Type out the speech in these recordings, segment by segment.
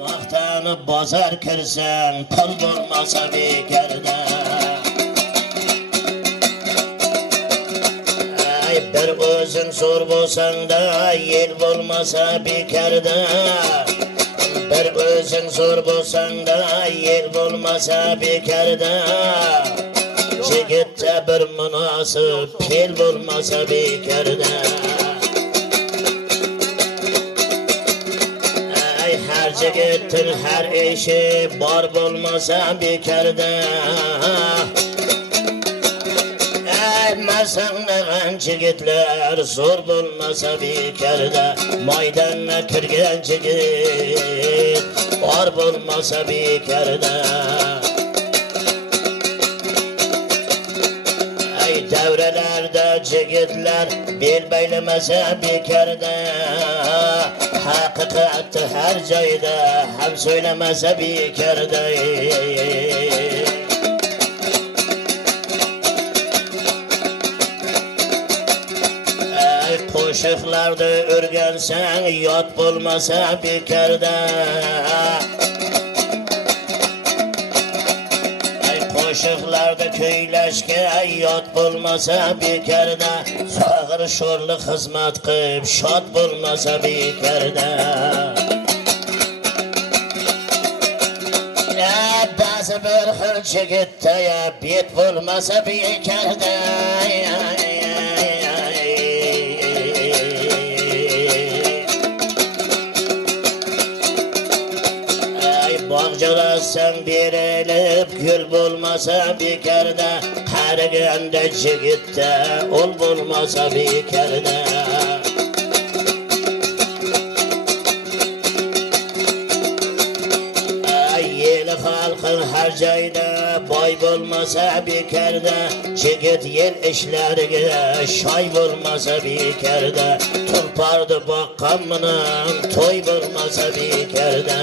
Maqtanıp bozar kirsen, pul bo'lmasa bekarda. Ay bir o'zing zo'r bo'lsang-da, yel bo'lmasa bekarda. Bir o'zing zo'r bo'lsang-da, yel bo'lmasa bekarda. Yigitda bir munosib fel bo'lmasa bekarda. Her yigitning her ishi bor bo'lmasa bekarda. Masanlagan yigitlar zo'r bo'lmasa bekarda. Maydonga kirgan yigit bor bo'lmasa bekarda. Davralarda yigitlar bel baylamasa bekarda. Haqiqatni har joyda ham söylemasa bekarda. Qo'shiqlarda o'rgansang yod bo'lmasa bekarda. Qo'shiqlarda kuylashga yod bo'lmasa bekarda. Fag'ir sho'rli xizmat qilib shod bo'lmasa bekarda. Ba'zi bir xil yigitda bet bo'lmasa bekarda. Bog'chalasang berilib gul bo'lmasa bekarda. Qaraganda yigitda ul bo'lmasa bekarda. Yel xalqin har joyda boy bo'lmasa bekarda. Yigit yel ishlariga shoy bo'lmasa bekarda. Tulparni boqqan bilan to'y bo'lmasa bekarda.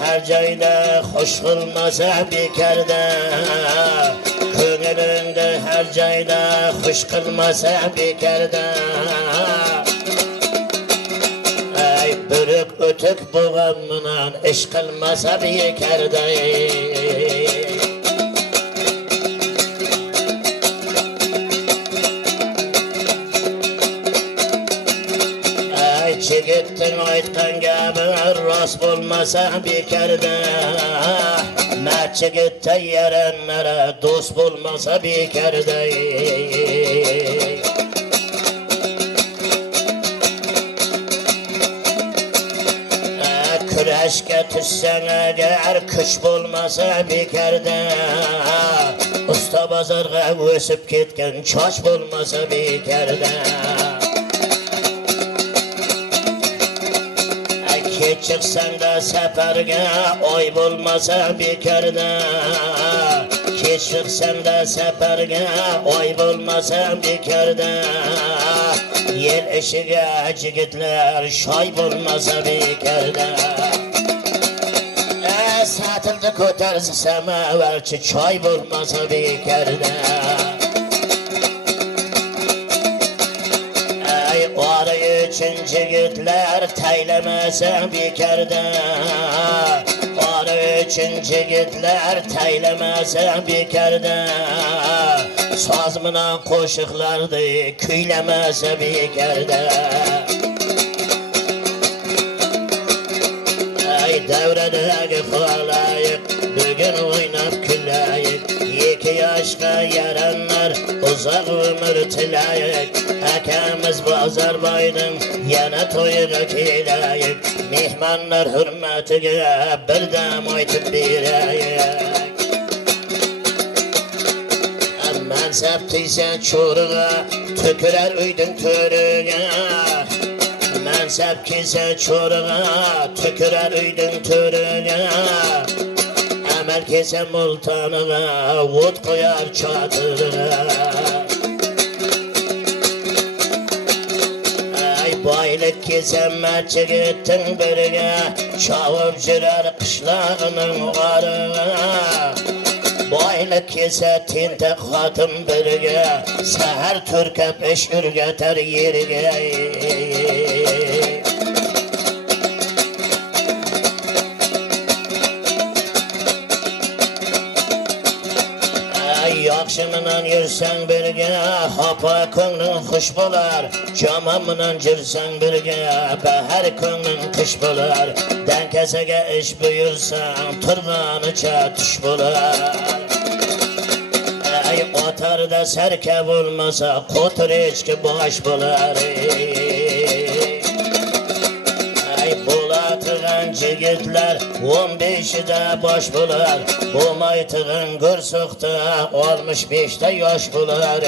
Her joyda xush qilmasa bekarda. Ko'nglingda har joyda xush qilmasa bekarda. Ay birik o'tik bo'lgan bilan ish qilmasa bekarda. Yigitning aytgan gapi rost bo'lmasa bekarda. Mard yigitda yaranlara do'st bo'lmasa bekarda. Kurashga tushsang agar kuch bo'lmasa bekarda. Usta bozorga o'sib ketgan choch bo'lmasa bekarda. Chiqsang-da safarga oy bo'lmasa bekarda. Kech chiqsang-da safarga oy bo'lmasa bekarda. Yel ishiga yigitlar shoy bo'lmasa bekarda. Satilni ko'tarsa samavarchi choy bo'lmasa bekarda. Ora uchun yigitlar taylamasa bekarda. Ora uchun yigitlar taylamasa bekarda. Soz bilan qo'shiqlarni kuylamasa bekarda. Davradagi xaloyiq bugun o'ynab kulaylik. 2 yoshga yaranlar uzoq umr tilaylik. Akamiz Bozorboyning yana to'yiga kelaylik. Mehmonlar hurmatiga bir dam aytib beraylik. Mansab tiysa cho'rig'a to'kirar uyning to'riga. Mansab kelsa cho'rig'a to'kirar uyning to'riga. Amal kelsa multoniga o't qo'yar chodirga. Boylik kelsa mard yigitning biriga. Chavib jurar qishlog'ining g'origa. aylık kese tintek hatım birge, seher türkep iş ürgeter yerge. Yaxşı bilan yursang birga, hapa ko'ngling xush bo'lar. Jomon bilan jursang birga, bahar ko'ngling qish bo'lar. Dankasaga ish buyursang, turganicha tush bo'lar. Ay otarda sarka bo'lmasa, qo'tir echki bosh bo'lar. Bo'latığın jigitlar 15'de bosh bo'lar. Bo'lmaytig'in go'rsoqda 65'da yosh bo'lar.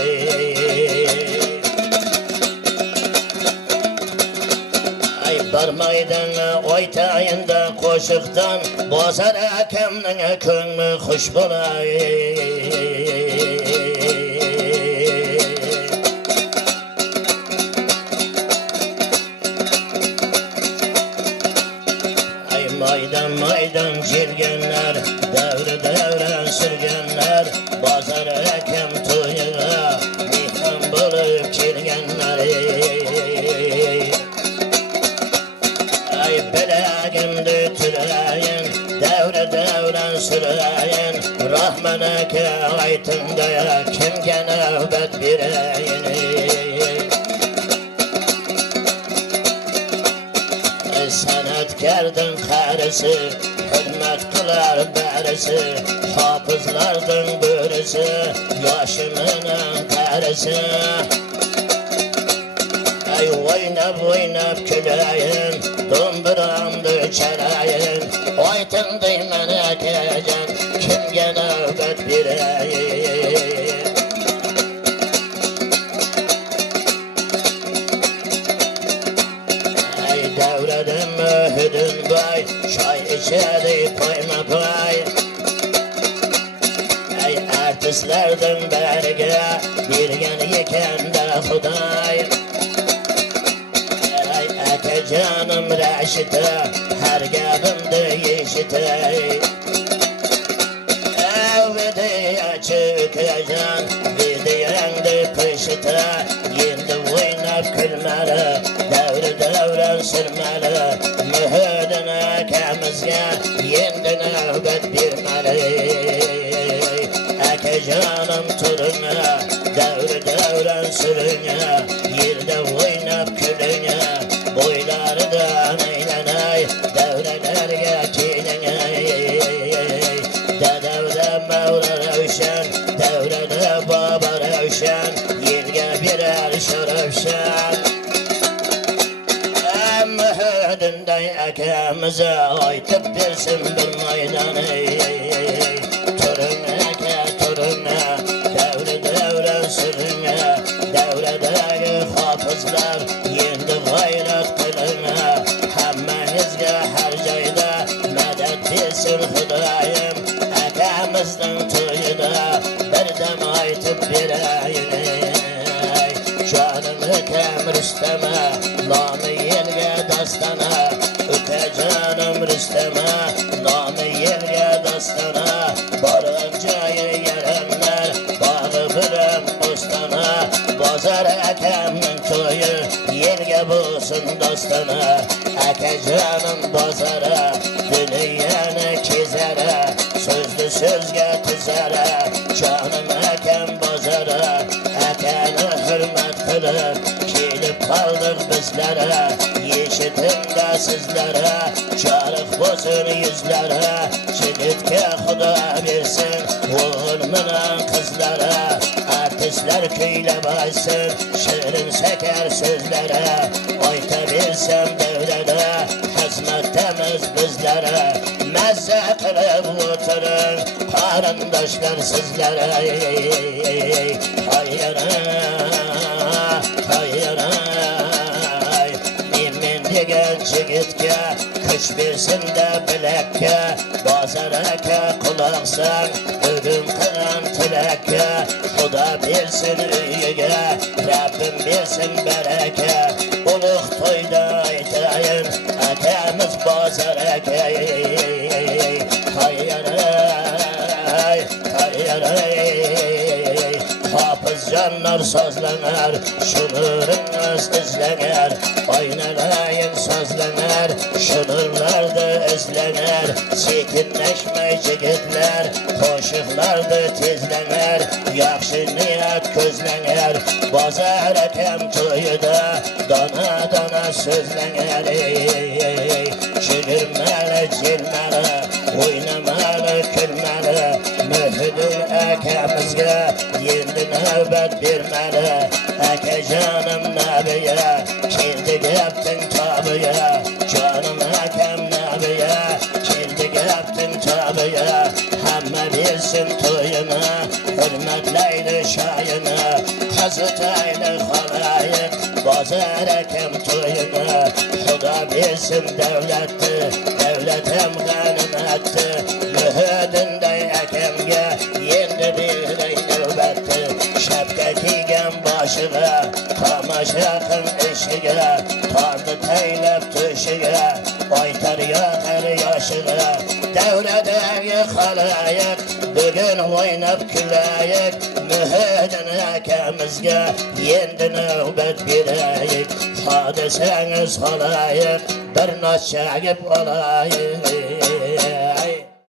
Ay barmaydan oytayinda qo'shiqdan bozor akamning ko'ngli xush bo'lar. Maydan jirgenler, devre devren sürgenler, bazar ekem toyuna, mihman bulup kirgenler. Ay belagimde türeyin, devre devren süreyin, Rahman eke aytında kimge növbet bireyin. Sanatkardan qarisi, hurmat qilar barisi, hofizlardan birisi, yoshining qarisi. Ay o'ynab kulayin, do'mbiramni chalayin, ayting deyman akajon, kimga navbat berayin. Davradan mühüdün bay, çay içeri koyma bay. Ay artistlerden berge, birgen yeken de Xuday. Ay aka canım Raşit'e, her gabimde yeşitey. Videya çıkacan, videyandı pışıta, yendi oynab külmeli, devren sürmeli, mühüdün akamizga yendi navbat bermeli. Aka canım turuna, devren sürüne, yerde oynab külüne, boylardan eğlenay, devrelerge kelinay. Dedevde Mevla Revşen, devrede Baba Revşen, yerge birer şerefşen. Mühüdünden akamize aytıp bersin bir maydanı. Turun aka turuna, devren sürüne, devredeki hafızlar yendi gayret kılına. Hemmenizge her cayda medet bilsin Xudayim. Akamizning to'yida birdam aytib berayin. Jonim akam Rustama, nomi elga dostona. Ukajonim Rustama, nomi elga dostona. Borgan joyi yaramlar, bog'i bilan bo'stona. Bozor akamning to'yi yerga bo'lsin dostona. Akajonim bozora, dunyoni kezara, sözlü sözge tizara, canım akam bozara, akani hürmet kılıp, kelip kaldık bizlere, yeşitim de sizlere, çarık bozun yüzlere, çigitke Xudo versin, oğul bilan kızlara, artistler köyle baysın, şirin seker sözlere, ayta versem devlede, hizmettemiz bizlere, mazza qilib o'tiring qarindoshlar sizlare. Hayray men degan jigitga kuch bersin de bilakka, bozor aka quloqsan bugun qilgan tilakka. Xudo bersin uyiga, Rabbim bersin baraka, ulug' to'yda aytayin akamiz bozor aka. Hayray Hafız canlar sözlenir, şunurunuz izlenir. Oynalayın sözlenir, şunurlarda izlenir. Çetinleşme yigitler, koşuqlarda tezlenir. Yaxşı niyat közlenir, bazar etem toyuda dana dana sözlenir. Çigirmeli, cilmeli, oynamalı, külmeli. Mühüdül əkamizgə yendi növbət verməli. Əkə canım nəbiyə, keldi gəptin tabiyə. Canım əkəm nəbiyə, keldi gəptin tabiyə. Həmmə bilsin toyunu, hürmətləydi şayını. Qazıtaydı xalayıq, bazar əkəm toyunu. Xuda bilsin dəvlətdi, dəvlətəm qənimətdi. Mühüdündə əkəmgə yendi bir növbətdi. Şəbqə kiyən başıqa, tamaşaqın eşiqə. Tardı təyləb tüşüqə, aytar yaxır yaşıqa. Dəvrədəyə xalayıq, bugün oynab küləyiq. Mühüdün əkəmizgə yendi növbət birəyik. Hadisəniz xalayıq, bir naç çəqib olayıq.